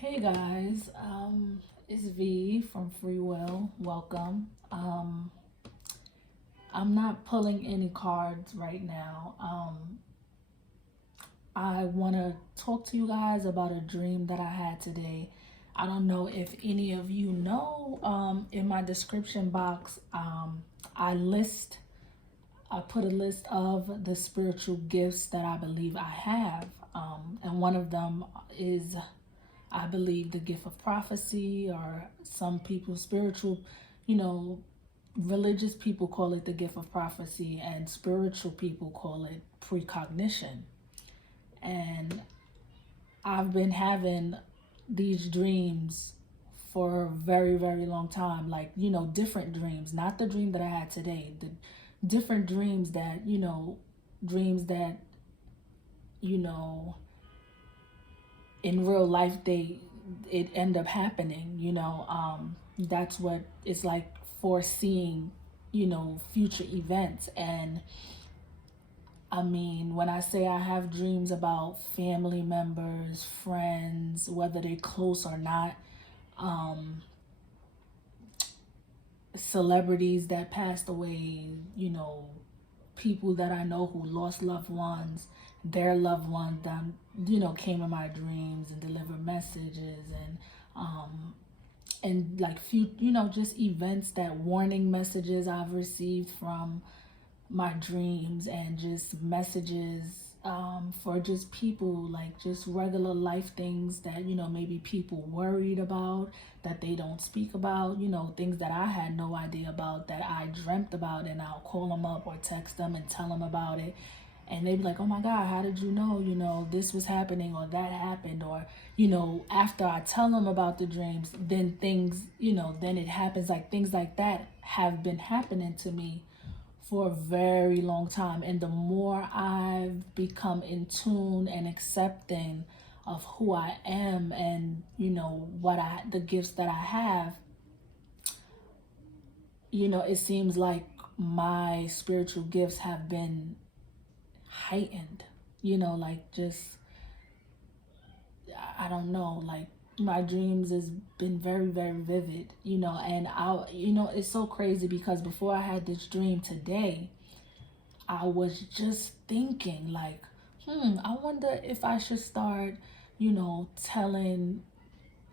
Hey guys, it's V from Free Will. Welcome. I'm not pulling any cards right now. I want to talk to you guys about a dream that I had today. I don't know if any of you know. In my description box, I put a list of the spiritual gifts that I believe I have, and one of them is, I believe, the gift of prophecy, or some people, spiritual, you know, religious people call it the gift of prophecy, and spiritual people call it precognition. And I've been having these dreams for a very, very long time. Like, different dreams, not the dream that I had today, the different dreams that, dreams that, you know, in real life it end up happening. That's what it's like, foreseeing future events. And I mean, when I say I have dreams about family members, friends, whether they're close or not, celebrities that passed away, people that I know who lost loved ones, their loved ones that, came in my dreams and delivered messages, and like few, just events, that warning messages I've received from my dreams, and just messages, for just people, like just regular life things that, maybe people worried about, that they don't speak about, things that I had no idea about, that I dreamt about, and I'll call them up or text them and tell them about it. And they'd be like, oh my God, how did you know, this was happening or that happened? Or, after I tell them about the dreams, then things, then it happens. Like, things like that have been happening to me for a very long time. And the more I've become in tune and accepting of who I am, and the gifts that I have, it seems like my spiritual gifts have been heightened. Like, just, I don't know, like, my dreams has been very, very vivid, and it's so crazy because before I had this dream today, I was just thinking, like, I wonder if I should start, telling,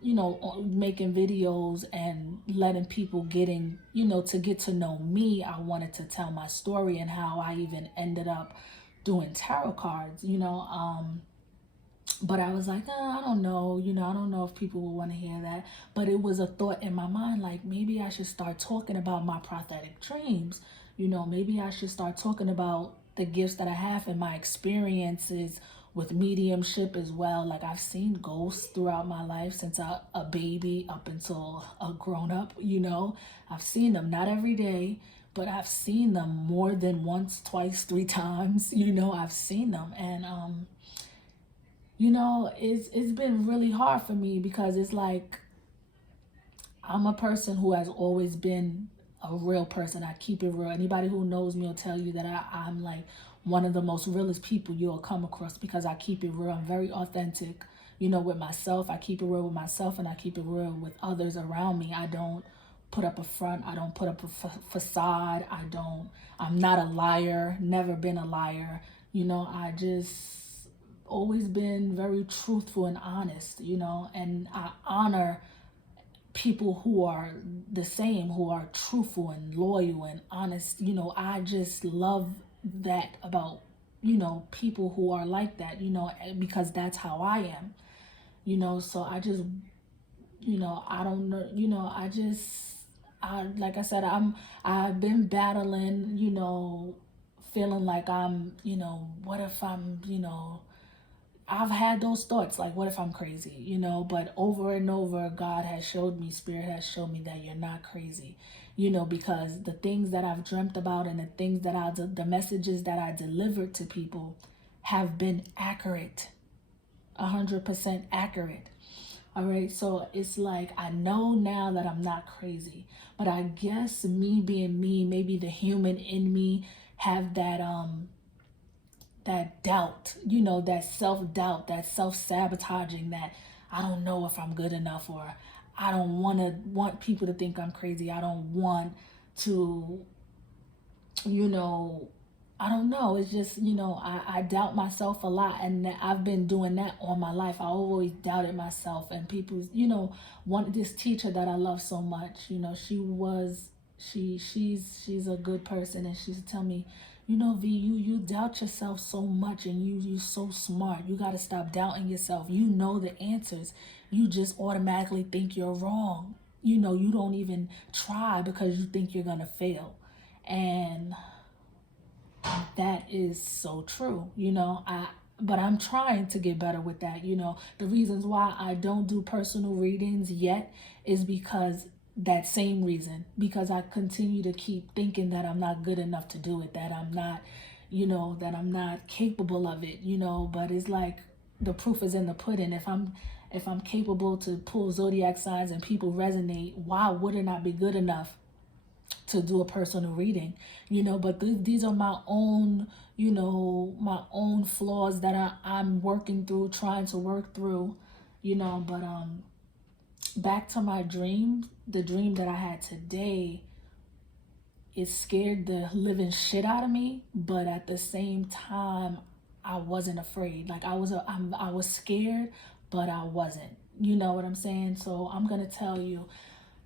making videos and letting people to get to know me. I wanted to tell my story and how I even ended up doing tarot cards, but I was like, I don't know, I don't know if people will want to hear that. But it was a thought in my mind, like, maybe I should start talking about my prophetic dreams. Maybe I should start talking about the gifts that I have and my experiences with mediumship as well. Like, I've seen ghosts throughout my life, since a baby up until a grown up, I've seen them, not every day, but I've seen them more than once, twice, three times, I've seen them. And, it's been really hard for me, because it's like, I'm a person who has always been a real person. I keep it real. Anybody who knows me will tell you that I'm like one of the most realest people you'll come across, because I keep it real. I'm very authentic, with myself. I keep it real with myself, and I keep it real with others around me. I don't put up a front. I don't put up a facade. I'm not a liar, never been a liar. I just always been very truthful and honest, and I honor people who are the same, who are truthful and loyal and honest. I just love that about, people who are like that, because that's how I am, so I just, I don't know, like I said, I've been battling, feeling like I'm, what if I'm, I've had those thoughts, like, what if I'm crazy, but over and over, God has showed me, Spirit has showed me that you're not crazy, because the things that I've dreamt about, and the things that the messages that I delivered to people have been accurate, 100% accurate. All right. So it's like, I know now that I'm not crazy, but I guess me being me, maybe the human in me have that doubt, that self-doubt, that self-sabotaging, that I don't know if I'm good enough, or I don't want people to think I'm crazy. I don't want to, you know, I don't know. It's just, I doubt myself a lot. And I've been doing that all my life. I always doubted myself. And people, this teacher that I love so much, she's a good person. And she used to tell me, V, you doubt yourself so much, and you so smart. You got to stop doubting yourself. You know the answers. You just automatically think you're wrong. You don't even try because you think you're going to fail. And that is so true. But I'm trying to get better with that. The reasons why I don't do personal readings yet is because that same reason, because I continue to keep thinking that I'm not good enough to do it, that I'm not, that I'm not capable of it, but it's like the proof is in the pudding. If I'm capable to pull zodiac signs and people resonate, why wouldn't I be good enough to do a personal reading? But these are my own, my own flaws that I'm working through, trying to work through, but back to my dream. The dream that I had today, it scared the living shit out of me, but at the same time I wasn't afraid. Like I was scared, but I wasn't. You know what I'm saying? So I'm going to tell you.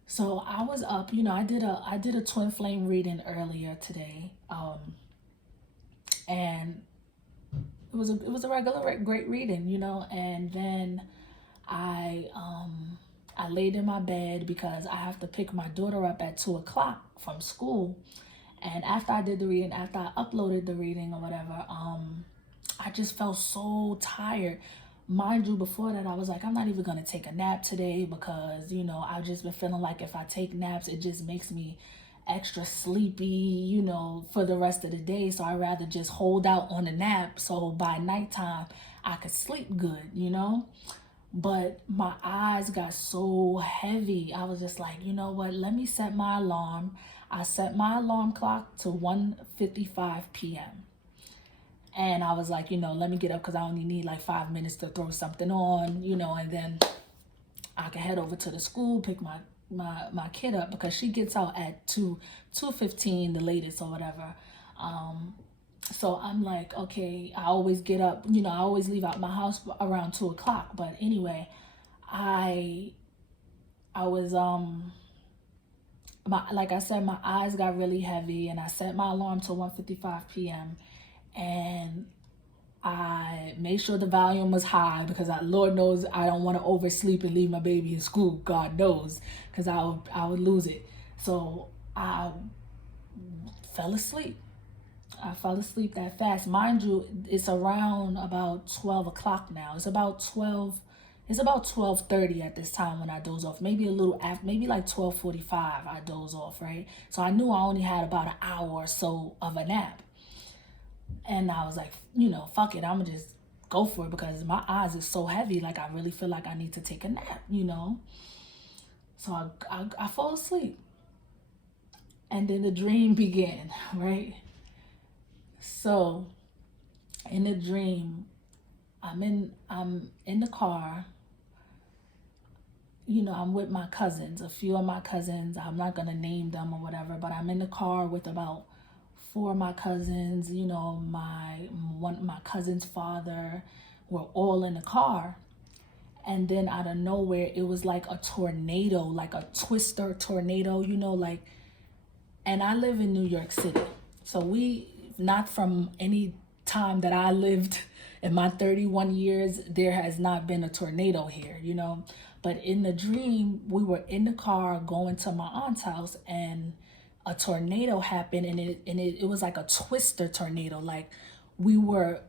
So I was up, I did a twin flame reading earlier today. And it was a regular great reading, and then I laid in my bed because I have to pick my daughter up at 2:00 from school. And after I did the reading, after I uploaded the reading or whatever, I just felt so tired. Mind you, before that, I was like, I'm not even going to take a nap today because, I've just been feeling like if I take naps, it just makes me extra sleepy, for the rest of the day. So I'd rather just hold out on a nap so by nighttime I could sleep good, But my eyes got so heavy. I was just like, you know what? Let me set my alarm. I set my alarm clock to 1:55 p.m. And I was like, let me get up because I only need like 5 minutes to throw something on, and then I can head over to the school, pick my kid up because she gets out at 2:15 the latest or whatever. So I'm like, okay, I always get up, I always leave out my house around 2:00. But anyway, I was, like I said, my eyes got really heavy, and I set my alarm to 1:55 p.m. and I made sure the volume was high because Lord knows I don't want to oversleep and leave my baby in school. God knows, because I would lose it. So I fell asleep. I fell asleep that fast. Mind you, it's around about 12:00 now. It's about 12:30 at this time when I doze off. Maybe a little after, maybe like 12:45 I doze off, right? So I knew I only had about an hour or so of a nap. And I was like, fuck it, I'm gonna just go for it because my eyes are so heavy. Like I really feel like I need to take a nap, So I fall asleep. And then the dream began, right? So in the dream, I'm in the car. I'm with my cousins, a few of my cousins. I'm not gonna name them or whatever, but I'm in the car with about 4 of my cousins, my cousin's father. We're all in the car. And then out of nowhere, it was like a tornado, like a twister tornado, and I live in New York City. So not from any time that I lived in my 31 years, there has not been a tornado here, But in the dream, we were in the car going to my aunt's house, and a tornado happened, and it was like a twister tornado. Like we were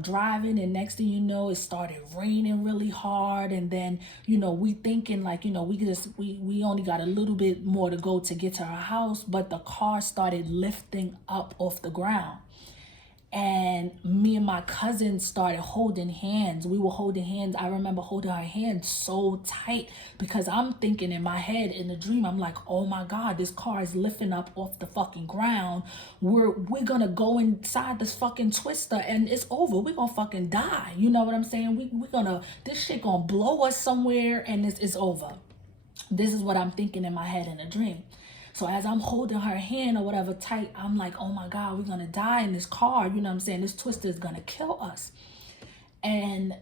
driving, and next thing you know, it started raining really hard, and then we thinking like we only got a little bit more to go to get to our house, but the car started lifting up off the ground. And me and my cousin started holding hands. We were holding hands. I remember holding her hand so tight because I'm thinking in my head in the dream, I'm like, oh my God, this car is lifting up off the fucking ground. We're gonna go inside this fucking twister and it's over. We're gonna fucking die. You know what I'm saying? This shit gonna blow us somewhere and it's over. This is what I'm thinking in my head in a dream. So as I'm holding her hand or whatever tight, I'm like, oh my God, we're going to die in this car. You know what I'm saying? This twister is going to kill us. And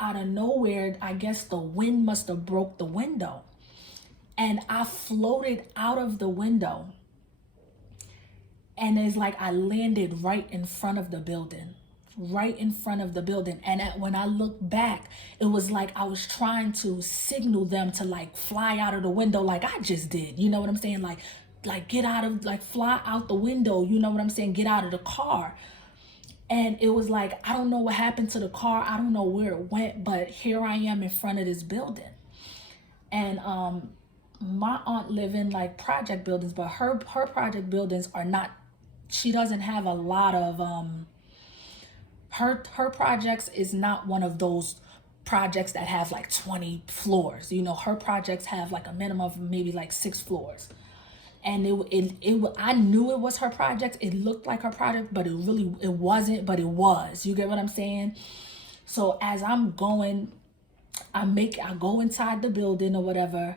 out of nowhere, I guess the wind must have broke the window. And I floated out of the window. And it's like I landed right in front of the building. Right in front of the building. And when I look back, it was like I was trying to signal them to like fly out of the window like I just did. You know what I'm saying? Like get out of, like fly out the window. You know what I'm saying? Get out of the car. And it was like, I don't know what happened to the car. I don't know where it went, but here I am in front of this building. And my aunt live in like project buildings, but her project buildings are not, she doesn't have a lot of her projects is not one of those projects that have like 20 floors. You know, her projects have like a minimum of maybe like 6 floors. And I knew it was her project. It looked like her project, but it wasn't, but it was. You get what I'm saying? So as I'm going, I go inside the building or whatever,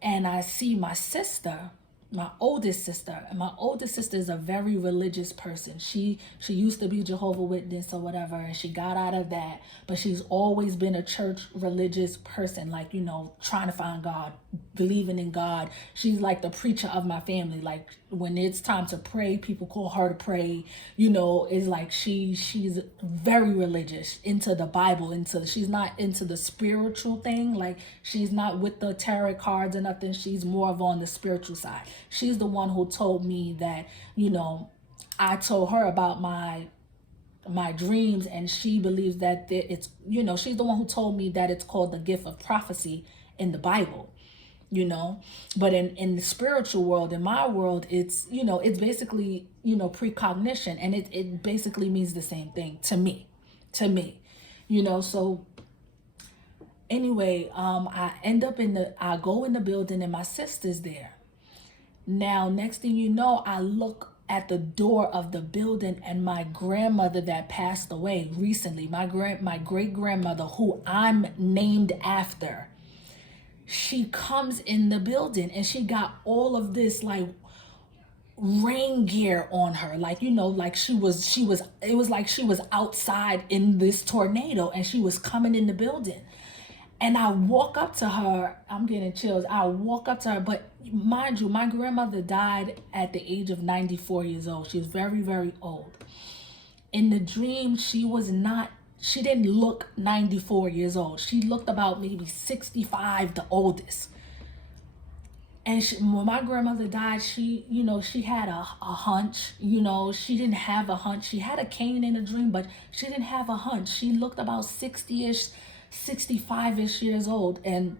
and I see my sister, my oldest sister. And my oldest sister is a very religious person. She used to be Jehovah's Witness or whatever, and she got out of that. But she's always been a church religious person, like, you know, trying to find God, believing in God. She's like the preacher of my family. Like when it's time to pray, people call her to pray. You know, it's like she's very religious, into the Bible, she's not into the spiritual thing. Like she's not with the tarot cards and nothing. She's more of on the spiritual side. She's the one who told me that, you know, I told her about my dreams, and she believes that it's, you know, she's the one who told me that it's called the gift of prophecy in the Bible, you know. But in the spiritual world, in my world, it's, you know, it's basically, you know, precognition, and it basically means the same thing to me, you know. So anyway, I go in the building and my sister's there. Now, next thing you know, I look at the door of the building, and my grandmother that passed away recently, my great grandmother, who I'm named after, she comes in the building, and she got all of this like rain gear on her, like, you know, like it was like she was outside in this tornado, and she was coming in the building. And I walk up to her, I'm getting chills. I walk up to her, but mind you, my grandmother died at the age of 94 years old. She was very, very old. In the dream, she didn't look 94 years old. She looked about maybe 65, the oldest. And when my grandmother died, she, you know, she had a hunch. You know, she didn't have a hunch. She had a cane in a dream, but she didn't have a hunch. She looked about 60-ish, 65-ish years old, and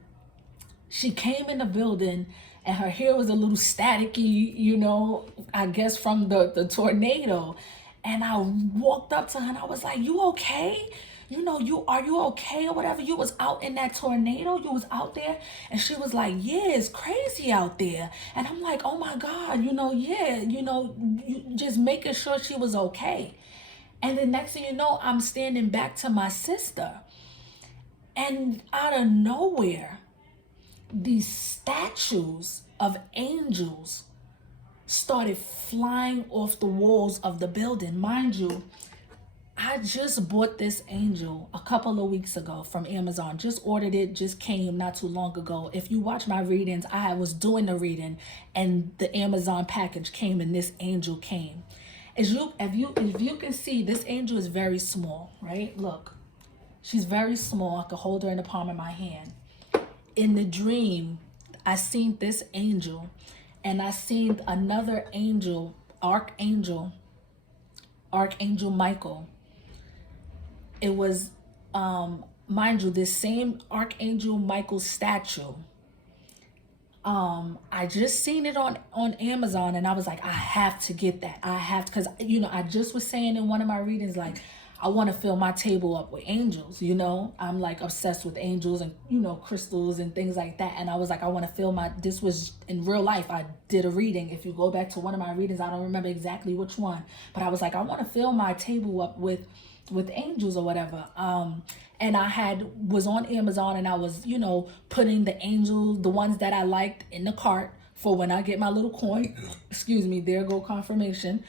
she came in the building, and her hair was a little staticky, you know, I guess from the tornado. And I walked up to her and I was like, you okay? You know, are you okay or whatever? You was out in that tornado, you was out there. And she was like, yeah, it's crazy out there. And I'm like, oh my God, you know, yeah, you know, just making sure she was okay. And the next thing you know, I'm standing back to my sister. And out of nowhere, these statues of angels started flying off the walls of the building. Mind you, I just bought this angel a couple of weeks ago from Amazon. Just ordered it, just came not too long ago. If you watch my readings, I was doing the reading and the Amazon package came and this angel came. If you can see, this angel is very small, right? Look. She's very small. I could hold her in the palm of my hand. In the dream, I seen this angel, and I seen another angel, Archangel Michael. It was, mind you, this same Archangel Michael statue I just seen it on Amazon, and I was like, I have to get that. I have to, because I just was saying in one of my readings, like, I want to fill my table up with angels. I'm like obsessed with angels and crystals and things like that. And I was like, I want to fill this was in real life. I did a reading. If you go back to one of my readings, I don't remember exactly which one, but I was like, I want to fill my table up with angels or whatever. And I was on Amazon, and I was, putting the angels, the ones that I liked, in the cart for when I get my little coin. Excuse me, there go confirmation.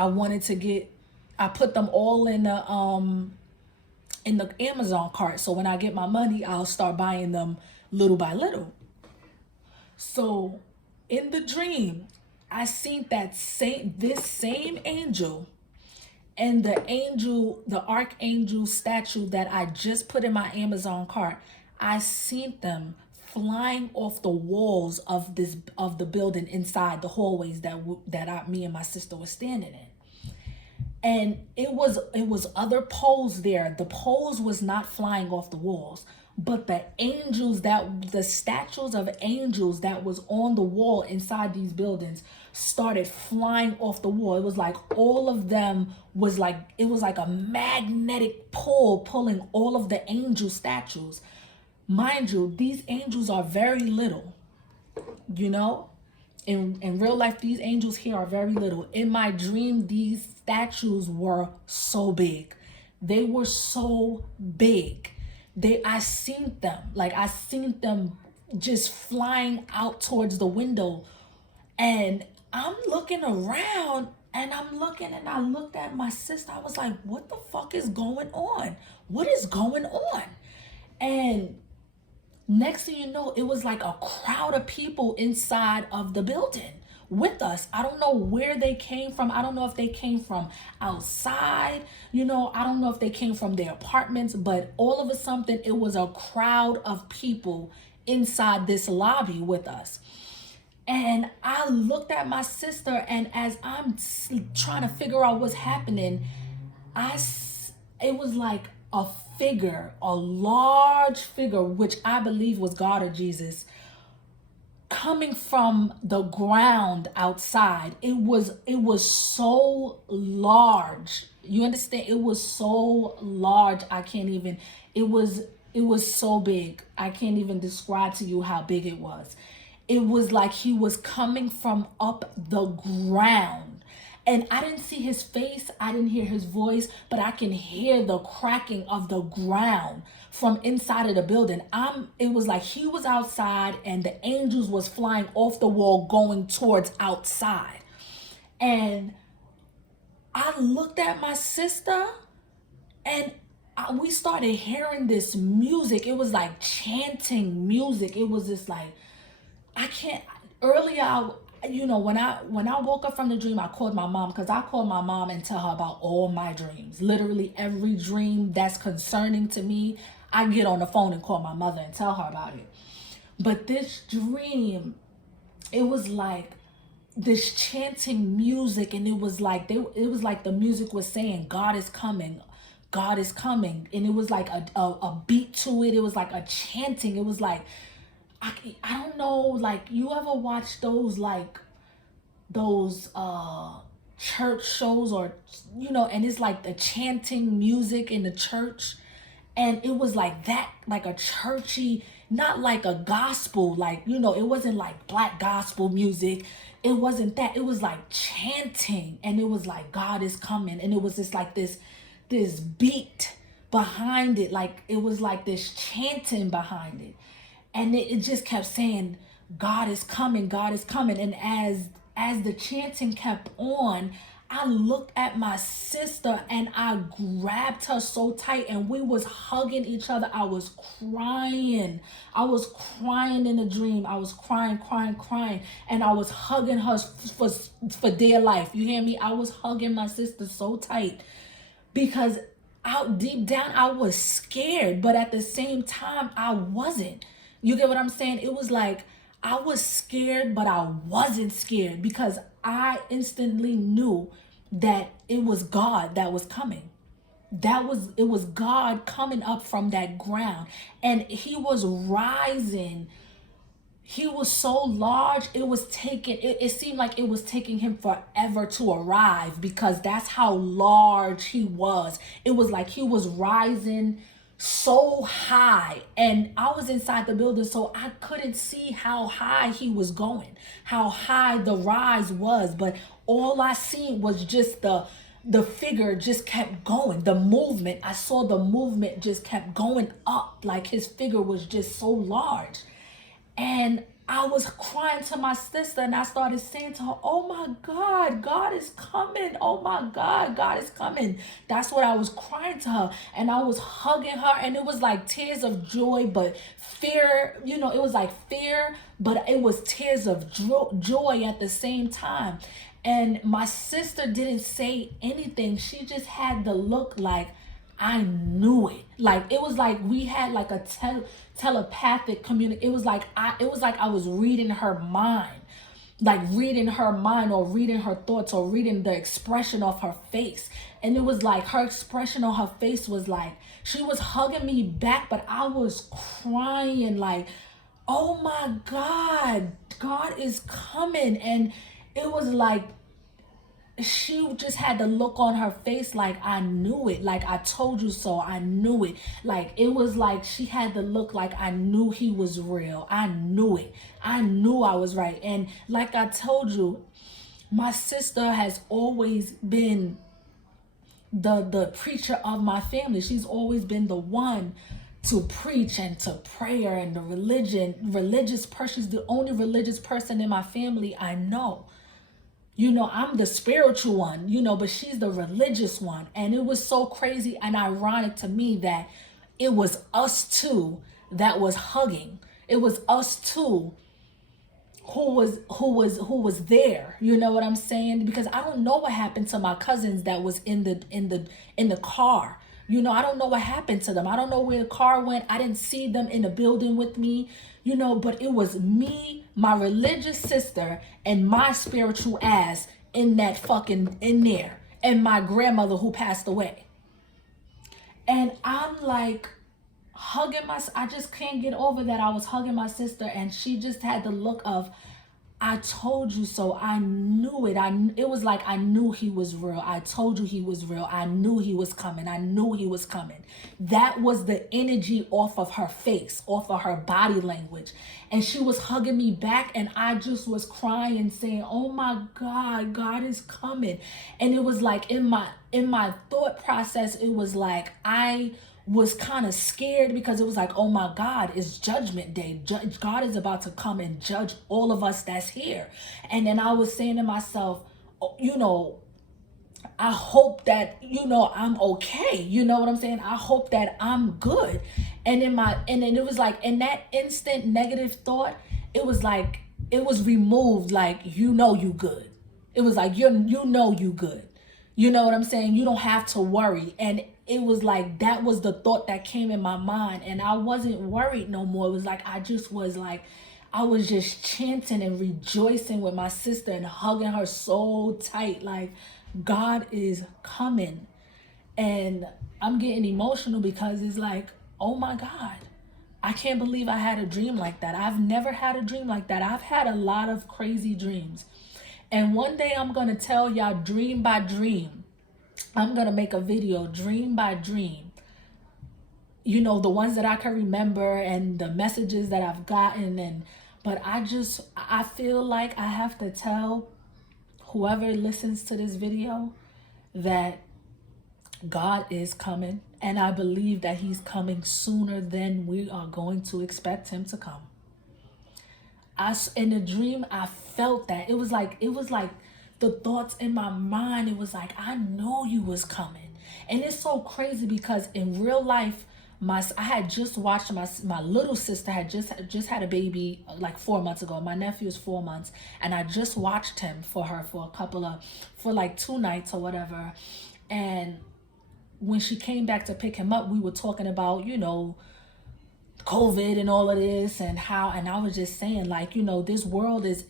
I put them all in the Amazon cart. So when I get my money, I'll start buying them little by little. So in the dream, I seen this same angel, and the Archangel statue that I just put in my Amazon cart, I seen them flying off the walls of the building, inside the hallways that me and my sister was standing in. And it was other poles there. The poles was not flying off the walls, but the statues of angels that was on the wall inside these buildings started flying off the wall. It was like all of them it was like a magnetic pull pulling all of the angel statues. Mind you, these angels are very little, In real life, these angels here are very little. In my dream, these statues were so big. They were so big. I seen them just flying out towards the window. And I'm looking around, and I looked at my sister. I was like, what the fuck is going on? What is going on? And next thing you know, it was like a crowd of people inside of the building with us. I don't know where they came from. I don't know if they came from outside. I don't know if they came from their apartments, but all of a sudden, it was a crowd of people inside this lobby with us. And I looked at my sister, and as I'm trying to figure out what's happening, it was like a large figure, which I believe was God or Jesus, coming from the ground outside. It was so large. You understand? It was so large. It was so big. I can't even describe to you how big it was. It was like he was coming from up the ground. And I didn't see his face, I didn't hear his voice, but I can hear the cracking of the ground from inside of the building. It was like he was outside, and the angels was flying off the wall going towards outside. And I looked at my sister, and we started hearing this music. It was like chanting music. It was just like, earlier, when I woke up from the dream, I called my mom, because I called my mom and tell her about all my dreams. Literally every dream that's concerning to me, I get on the phone and call my mother and tell her about it. But this dream, it was like this chanting music, and it was like the music was saying, God is coming, God is coming. And it was like a beat to it. It was like a chanting. It was like, I don't know, like, you ever watch those church shows, or and it's like the chanting music in the church, and it was like that, like a churchy, not like a gospel, it wasn't like black gospel music. It wasn't that. It was like chanting, and it was like, God is coming, and it was just like this beat behind it, like it was like this chanting behind it. And it just kept saying, God is coming, God is coming. And as the chanting kept on, I looked at my sister, and I grabbed her so tight, and we was hugging each other. I was crying. In the dream. I was crying. And I was hugging her for dear life. You hear me? I was hugging my sister so tight, because out deep down, I was scared, but at the same time, I wasn't. You get what I'm saying? It was like I was scared, but I wasn't scared, because I instantly knew that it was God that was coming. it was God coming up from that ground, and he was rising. He was so large, it seemed like it was taking him forever to arrive, because that's how large he was. It was like he was rising so high, and I was inside the building, so I couldn't see how high he was going, how high the rise was, but all I seen was just the figure just kept going. The movement, I saw the movement just kept going up, like his figure was just so large. And I was crying to my sister, and I started saying to her, oh my God, God is coming. Oh my God, God is coming. That's what I was crying to her. And I was hugging her, and it was like tears of joy, but fear, it was like fear, but it was tears of joy at the same time. And my sister didn't say anything. She just had the look like, I knew it. Like, it was like we had like a telepathic communication. It was like I was reading her mind, like reading her mind, or reading her thoughts, or reading the expression of her face. And it was like her expression on her face was like, she was hugging me back, but I was crying like, oh my God, God is coming. And it was like, she just had the look on her face like, I knew it, like I told you so, I knew it. Like, it was like she had the look like, I knew he was real, I knew it, I knew I was right. And like I told you, my sister has always been the preacher of my family. She's always been the one to preach and to prayer, and the religious person. She's the only religious person in my family I know. I'm the spiritual one, but she's the religious one. And it was so crazy and ironic to me that it was us two that was hugging. It was us two who was there. You know what I'm saying? Because I don't know what happened to my cousins that was in the car. I don't know what happened to them. I don't know where the car went. I didn't see them in the building with me, but it was me, my religious sister, and my spiritual ass in there, and my grandmother who passed away. And I'm like hugging I just can't get over that. I was hugging my sister, and she just had the look of, I told you so. I knew it. It was like I knew he was real. I told you he was real. I knew he was coming. I knew he was coming. That was the energy off of her face, off of her body language. And she was hugging me back, and I just was crying, saying, oh my God, God is coming. And it was like in my thought process, it was like I was kind of scared, because it was like, oh my God, it's judgment day. God is about to come and judge all of us that's here. And then I was saying to myself, I hope that, I'm okay. You know what I'm saying? I hope that I'm good. And then it was like, in that instant negative thought, it was like, it was removed. Like, you good. It was like, you good. You know what I'm saying? You don't have to worry. And it was like, that was the thought that came in my mind, and I wasn't worried no more. It was like, I was just chanting and rejoicing with my sister and hugging her so tight, like, God is coming. And I'm getting emotional, because it's like, oh my God, I can't believe I had a dream like that. I've never had a dream like that. I've had a lot of crazy dreams. And one day I'm going to tell y'all dream by dream. I'm going to make a video, dream by dream. The ones that I can remember, and the messages that I've gotten. But I feel like I have to tell whoever listens to this video that God is coming. And I believe that he's coming sooner than we are going to expect him to come. In the dream, I felt that. It was like the thoughts in my mind, it was like, I know you was coming. And it's so crazy, because in real life, I had just watched my little sister had just had a baby like 4 months ago. My nephew is 4 months, and I just watched him for her for like 2 nights or whatever. And when she came back to pick him up, we were talking about, COVID and all of this, and how, and I was just saying, like, you know, this world is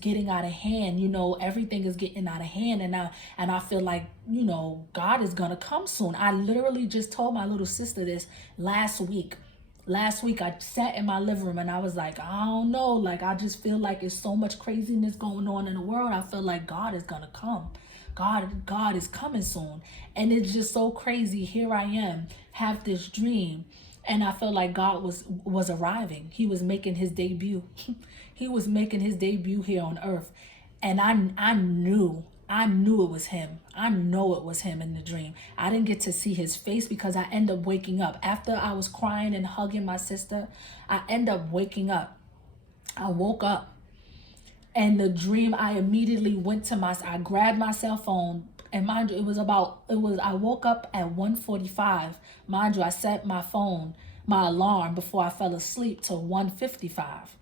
getting out of hand. You know, everything is getting out of hand, and I feel like, you know, God is gonna come soon. I literally just told my little sister this last week. Last week I sat in my living room and I was like, I don't know, like, I just feel like it's so much craziness going on in the world. I feel like God is gonna come. God is coming soon. And it's just so crazy. Here I am, have this dream, and I felt like God was arriving. He was making his debut. He was making his debut here on earth. And I knew it was him. I know it was him in the dream. I didn't get to see his face because I ended up waking up. After I was crying and hugging my sister, I ended up waking up. I woke up, and the dream, I immediately went to I grabbed my cell phone. And mind you, I woke up at 1:45. Mind you, I set my alarm before I fell asleep to 1:55.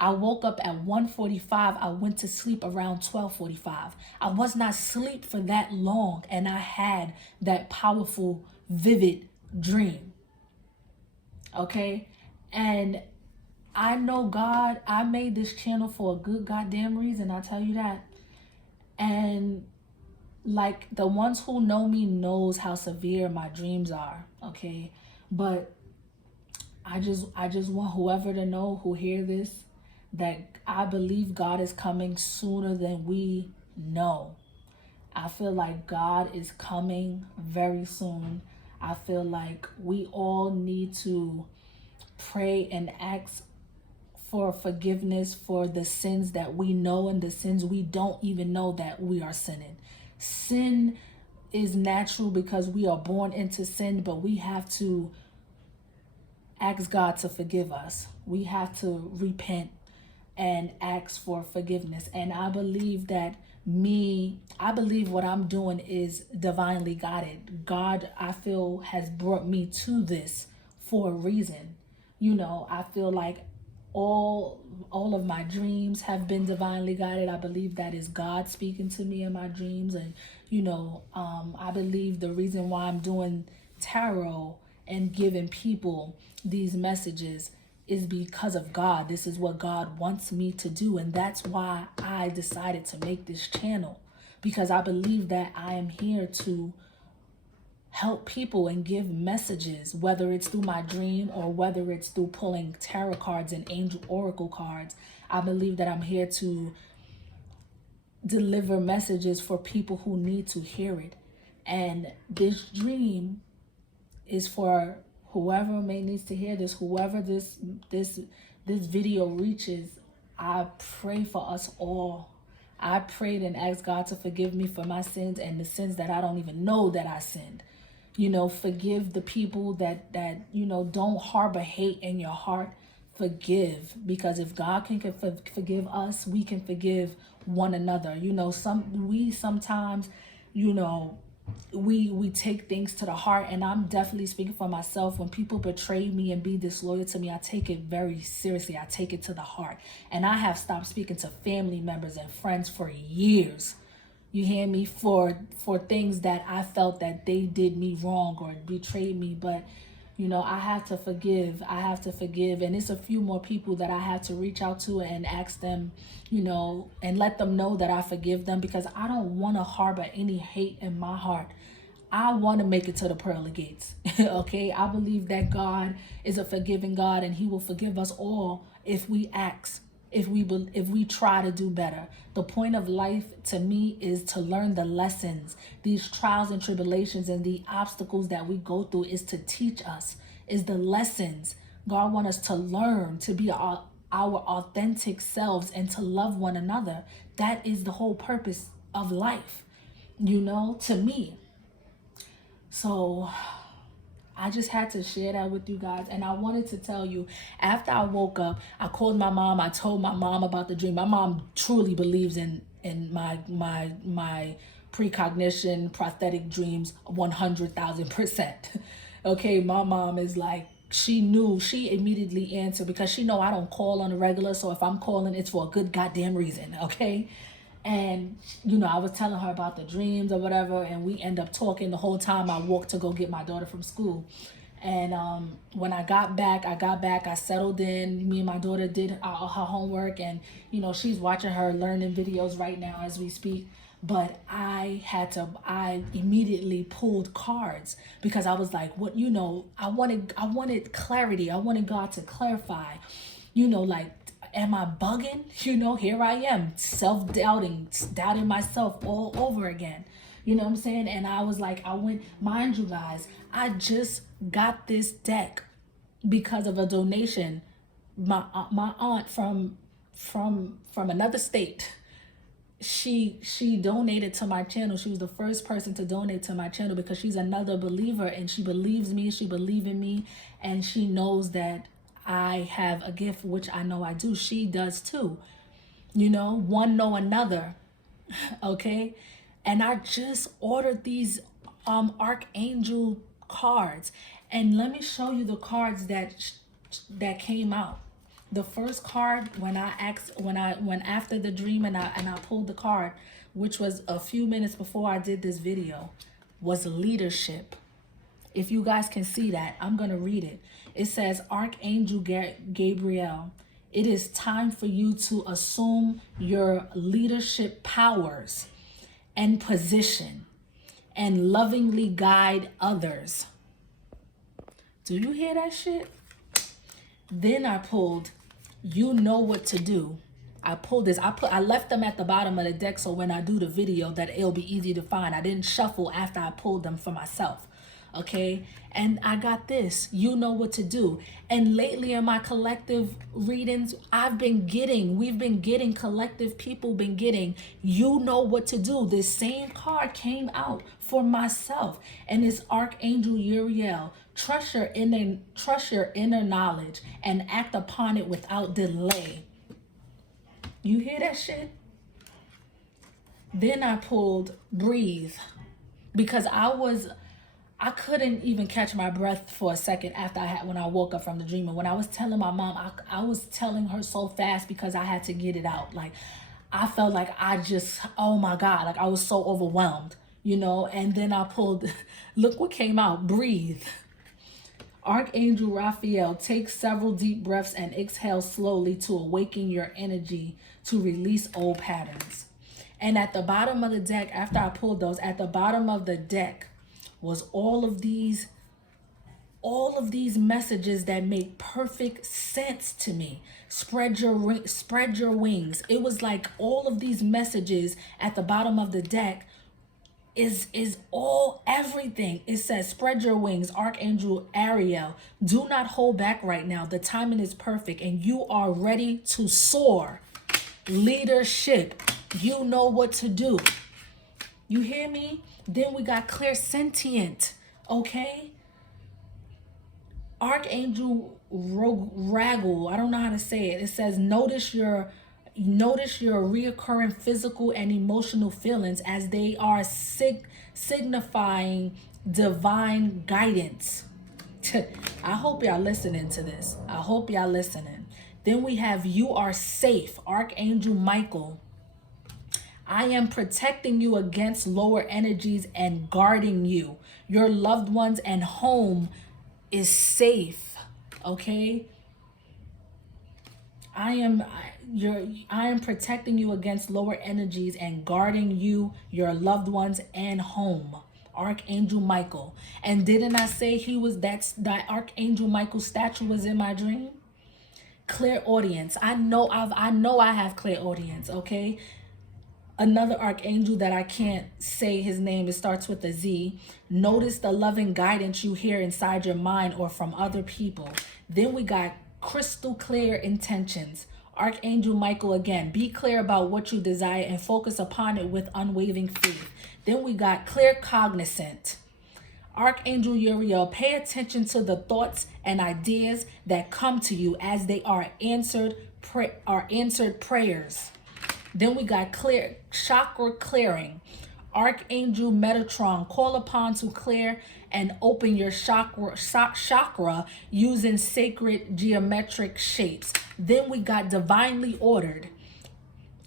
I woke up at 1:45. I went to sleep around 12:45. I was not asleep for that long, and I had that powerful, vivid dream. Okay? And I know God, I made this channel for a good goddamn reason, I'll tell you that. And like, the ones who know me knows how severe my dreams are, okay? But I just want whoever to know who hear this, that I believe God is coming sooner than we know. I feel like God is coming very soon. I feel like we all need to pray and ask for forgiveness for the sins that we know and the sins we don't even know that we are sinning. Sin is natural because we are born into sin, but we have to ask God to forgive us. We have to repent and ask for forgiveness. And I believe that I believe what I'm doing is divinely guided. God, I feel, has brought me to this for a reason. You know, I feel like all of my dreams have been divinely guided. I believe that is God speaking to me in my dreams. And, you know, I believe the reason why I'm doing tarot and giving people these messages is because of God. This is what God wants me to do. And that's why I decided to make this channel, because I believe that I am here to help people and give messages, whether it's through my dream or whether it's through pulling tarot cards and angel oracle cards. I believe that I'm here to deliver messages for people who need to hear it. And this dream is for whoever may needs to hear this, whoever this video reaches. I pray for us all. I prayed and asked God to forgive me for my sins and the sins that I don't even know that I sinned. You know, forgive the people that you know, don't harbor hate in your heart. Forgive, because if God can forgive us, we can forgive one another. You know, sometimes, you know, we take things to the heart, and I'm definitely speaking for myself. When people betray me and be disloyal to me, I take it very seriously. I take it to the heart, and I have stopped speaking to family members and friends for years. You hear me? For things that I felt that they did me wrong or betrayed me. But, you know, I have to forgive. And it's a few more people that I have to reach out to and ask them, you know, and let them know that I forgive them, because I don't want to harbor any hate in my heart. I want to make it to the pearly gates. Okay? I believe that God is a forgiving God, and he will forgive us all if we ask. If we try to do better. The point of life to me is to learn the lessons. These trials and tribulations and the obstacles that we go through is to teach us, is the lessons. God wants us to learn to be our authentic selves and to love one another. That is the whole purpose of life, you know, to me. So I just had to share that with you guys. And I wanted to tell you, after I woke up, I called my mom. I told my mom about the dream. My mom truly believes in my precognition, prosthetic dreams 100,000%. Okay, my mom is like, she immediately answered, because she know I don't call on a regular. So if I'm calling, it's for a good goddamn reason, okay? And, you know, I was telling her about the dreams or whatever, and we end up talking the whole time I walked to go get my daughter from school. And when I got back, I settled in. Me and my daughter did her homework, and you know, she's watching her learning videos right now as we speak. But I immediately pulled cards because I was like, what, you know, I wanted clarity. I wanted God to clarify, you know, like, am I bugging? You know, here I am, self-doubting, doubting myself all over again. You know what I'm saying? And I was like, mind you guys, I just got this deck because of a donation. My aunt from another state, she donated to my channel. She was the first person to donate to my channel because she's another believer, and she believes me, she believes in me, and she knows that I have a gift, which I know I do. She does too. You know, one know another. Okay? And I just ordered these Archangel cards. And let me show you the cards that came out. The first card, when after the dream and I pulled the card, which was a few minutes before I did this video, was leadership. If you guys can see that, I'm going to read it. It says, Archangel Gabriel, it is time for you to assume your leadership powers and position and lovingly guide others. Do you hear that shit? Then I pulled, you know what to do. I pulled this. I left them at the bottom of the deck so when I do the video that it'll be easy to find. I didn't shuffle after I pulled them for myself. Okay, and I got this, you know what to do. And lately in my collective readings, we've been getting, collective people been getting, you know what to do. This same card came out for myself, and it's Archangel Uriel. Trust your inner knowledge and act upon it without delay. You hear that shit? Then I pulled breathe, because I couldn't even catch my breath for a second after when I woke up from the dream. And when I was telling my mom, I was telling her so fast because I had to get it out. Like, I felt like oh my God, like I was so overwhelmed, you know. And then I pulled, look what came out, breathe. Archangel Raphael, take several deep breaths and exhale slowly to awaken your energy to release old patterns. And at the bottom of the deck, after I pulled those, at the bottom of the deck was all of these messages that make perfect sense to me. Spread your wings. It was like all of these messages at the bottom of the deck is all everything. It says, spread your wings, Archangel Ariel. Do not hold back right now. The timing is perfect and you are ready to soar. Leadership. You know what to do. You hear me? Then we got Clairaudient, okay? Archangel Ragul, I don't know how to say it. It says, notice your reoccurring physical and emotional feelings as they are signifying divine guidance. I hope y'all listening to this. I hope y'all listening. Then we have, you are safe, Archangel Michael. I am protecting you against lower energies and guarding you. Your loved ones and home is safe, okay? I am protecting you against lower energies and guarding you, your loved ones and home. Archangel Michael. And didn't I say that Archangel Michael statue was in my dream? Clairaudience. I know I have clairaudience, okay? Another archangel that I can't say his name, it starts with a Z. Notice the loving guidance you hear inside your mind or from other people. Then we got crystal clear intentions. Archangel Michael again. Be clear about what you desire and focus upon it with unwavering faith. Then we got clear cognizant. Archangel Uriel, pay attention to the thoughts and ideas that come to you as they are answered prayers. Then we got chakra clearing. Archangel Metatron, call upon to clear and open your chakra using sacred geometric shapes. Then we got divinely ordered.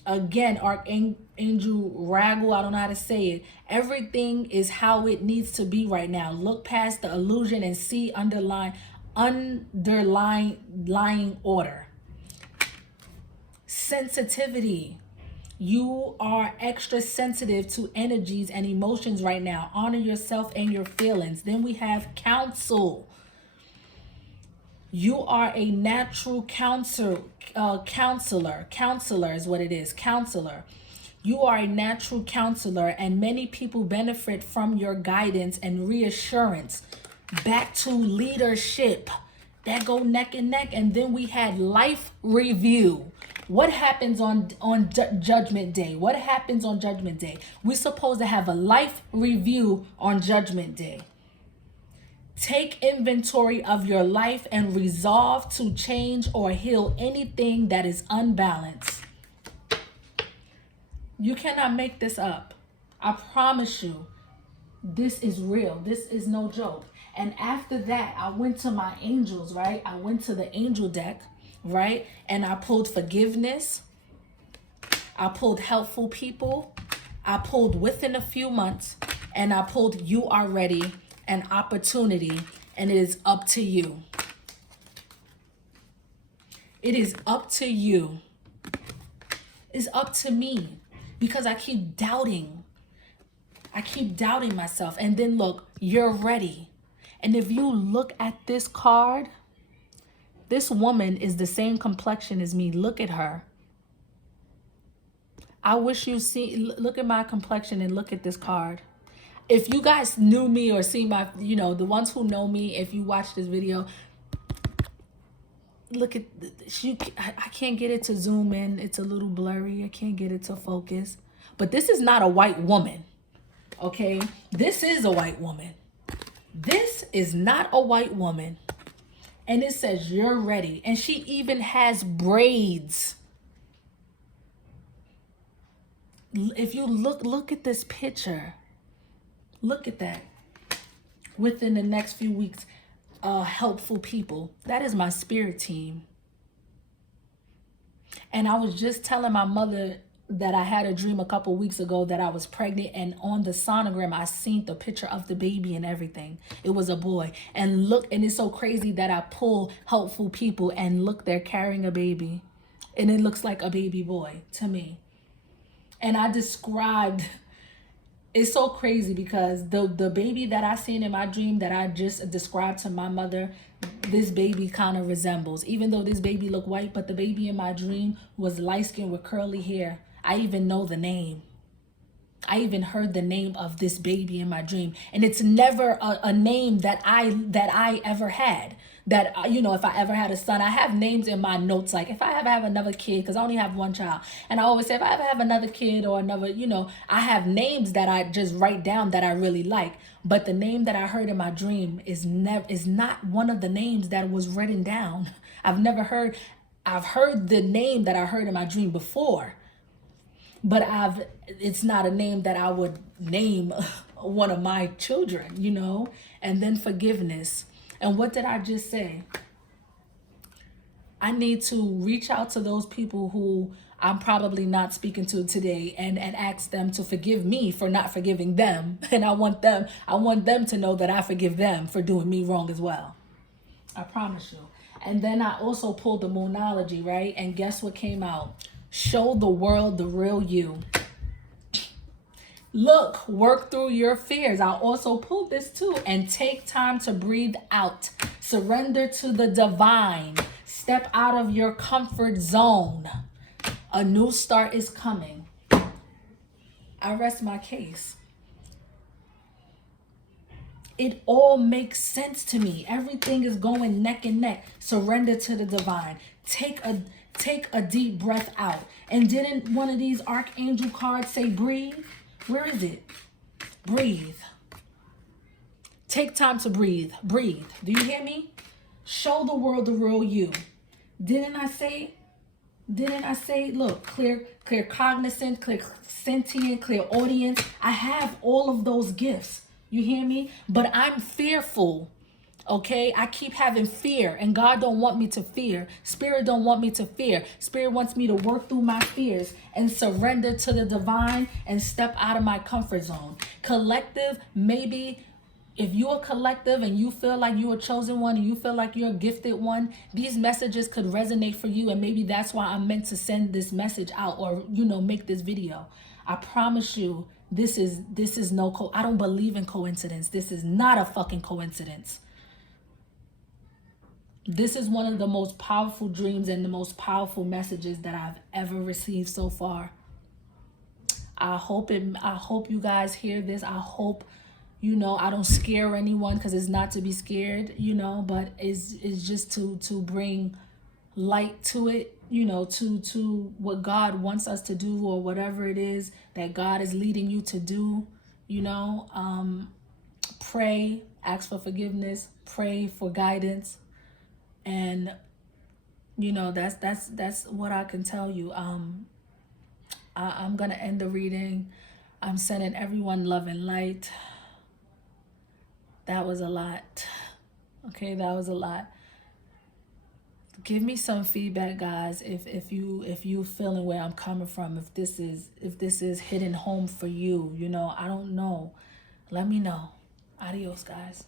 Again, Archangel Ragul, I don't know how to say it. Everything is how it needs to be right now. Look past the illusion and see underlying order. Sensitivity. You are extra sensitive to energies and emotions right now. Honor yourself and your feelings. Then we have counsel. You are a natural counselor. Counselor is what it is. Counselor. You are a natural counselor, and many people benefit from your guidance and reassurance. Back to leadership. That go neck and neck. And then we had life review. What happens on Judgment Day? What happens on Judgment Day? We're supposed to have a life review on Judgment Day. Take inventory of your life and resolve to change or heal anything that is unbalanced. You cannot make this up. I promise you, this is real. This is no joke. And after that, I went to my angels, right? I went to the angel deck, right? And I pulled forgiveness. I pulled helpful people. I pulled within a few months. And I pulled you are ready, an opportunity. And it is up to you. It is up to you. It's up to me. Because I keep doubting. I keep doubting myself. And then look, you're ready. And if you look at this card, this woman is the same complexion as me. Look at her. I wish you see, look at my complexion and look at this card. If you guys knew me or see my, the ones who know me, if you watch this video, look at, I can't get it to zoom in. It's a little blurry. I can't get it to focus. But this is not a white woman, okay? This is a white woman. This is not a white woman. And it says, you're ready. And she even has braids. If you look at this picture. Look at that. Within the next few weeks, helpful people. That is my spirit team. And I was just telling my mother that I had a dream a couple weeks ago that I was pregnant, and on the sonogram I seen the picture of the baby and everything. It was a boy. And look, and it's so crazy that I pull helpful people and look, they're carrying a baby. And it looks like a baby boy to me. And I described, it's so crazy because the baby that I seen in my dream that I just described to my mother, this baby kind of resembles, even though this baby looked white, but the baby in my dream was light skinned with curly hair. I even know the name. I even heard the name of this baby in my dream. And it's never a name that I ever had. That, if I ever had a son, I have names in my notes. Like if I ever have another kid, because I only have one child. And I always say, if I ever have another kid or another, I have names that I just write down that I really like. But the name that I heard in my dream is not one of the names that was written down. I've heard the name that I heard in my dream before. But it's not a name that I would name one of my children, And then forgiveness. And what did I just say? I need to reach out to those people who I'm probably not speaking to today and ask them to forgive me for not forgiving them. And I want them to know that I forgive them for doing me wrong as well. I promise you. And then I also pulled the Moonology, right? And guess what came out? Show the world the real you. Look, work through your fears. I also pulled this too. And take time to breathe out. Surrender to the divine. Step out of your comfort zone. A new start is coming. I rest my case. It all makes sense to me. Everything is going neck and neck. Surrender to the divine. Take a deep breath out. And didn't one of these Archangel cards say breathe? Where is it? Breathe. Take time to breathe. Breathe. Do you hear me? Show the world the real you. Didn't I say, look, clear cognizant, clear sentient, clairaudient. I have all of those gifts. You hear me? But I'm fearful. Okay, I keep having fear, and God don't want me to fear. Spirit don't want me to fear. Spirit wants me to work through my fears and surrender to the divine and step out of my comfort zone. Collective, maybe if you're a collective and you feel like you're a chosen one and you feel like you're a gifted one, these messages could resonate for you, and maybe that's why I'm meant to send this message out, or make this video. I promise you, this is no I don't believe in coincidence. This is not a fucking coincidence. This is one of the most powerful dreams and the most powerful messages that I've ever received so far. I hope you guys hear this. I hope, I don't scare anyone, because it's not to be scared, but it's just to bring light to it, to what God wants us to do, or whatever it is that God is leading you to do. Pray, ask for forgiveness, pray for guidance. And that's what I can tell you. I'm gonna end the reading. I'm sending everyone love and light. That was a lot. Okay, that was a lot. Give me some feedback, guys, if you feeling where I'm coming from, if this is hitting home for you. I don't know. Let me know. Adios, guys.